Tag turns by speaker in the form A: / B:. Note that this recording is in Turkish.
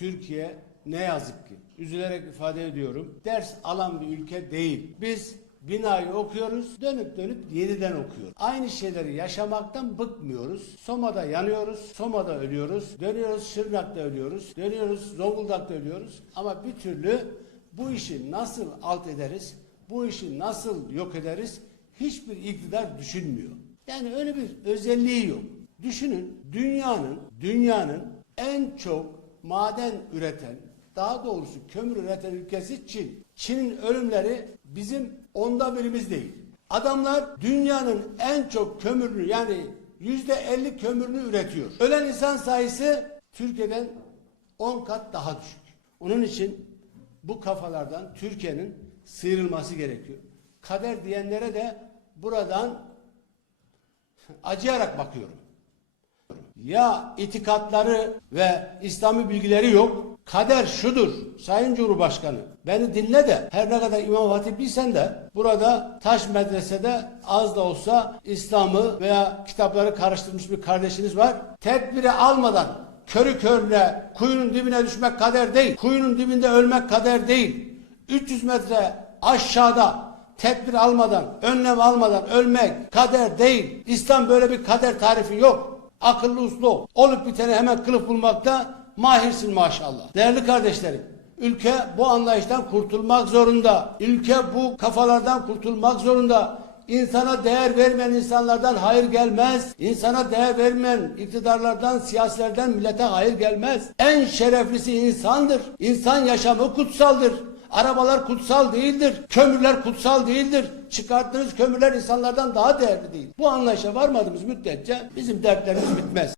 A: Türkiye ne yazık ki üzülerek ifade ediyorum ders alan bir ülke değil. Biz binayı okuyoruz dönüp dönüp yeniden okuyoruz. Aynı şeyleri yaşamaktan bıkmıyoruz. Soma'da yanıyoruz, Soma'da ölüyoruz, dönüyoruz Şırnak'ta ölüyoruz, dönüyoruz Zonguldak'ta ölüyoruz ama bir türlü bu işi nasıl alt ederiz, bu işi nasıl yok ederiz hiçbir iktidar düşünmüyor. Yani öyle bir özelliği yok. Düşünün dünyanın dünyanın en çok maden üreten, daha doğrusu kömür üreten ülkesi Çin. Çin'in ölümleri bizim onda birimiz değil. Adamlar dünyanın en çok kömürünü yani yüzde elli kömürünü üretiyor. Ölen insan sayısı Türkiye'den 10 kat daha düşük. Onun için bu kafalardan Türkiye'nin sıyrılması gerekiyor. Kader diyenlere de buradan acıyarak bakıyorum. Ya itikatları ve İslami bilgileri yok. Kader şudur Sayın Cumhurbaşkanı. Beni dinle de her ne kadar İmam Hatipliysen de burada taş medresede az da olsa İslam'ı veya kitapları karıştırmış bir kardeşiniz var. Tedbiri almadan körü körüne kuyunun dibine düşmek kader değil. Kuyunun dibinde ölmek kader değil. 300 metre aşağıda tedbir almadan, önlem almadan ölmek kader değil. İslam böyle bir kader tarifi yok. Akıllı uslu ol. Olup biteni hemen kılıf bulmakta mahirsin maşallah. Değerli kardeşlerim, ülke bu anlayıştan kurtulmak zorunda. Ülke bu kafalardan kurtulmak zorunda. İnsana değer vermeyen insanlardan hayır gelmez. İnsana değer vermeyen iktidarlardan, siyasilerden millete hayır gelmez. En şereflisi insandır. İnsan yaşamı kutsaldır. Arabalar kutsal değildir. Kömürler kutsal değildir. Çıkarttığınız kömürler insanlardan daha değerli değil. Bu anlayışa varmadığımız müddetçe bizim dertlerimiz bitmez.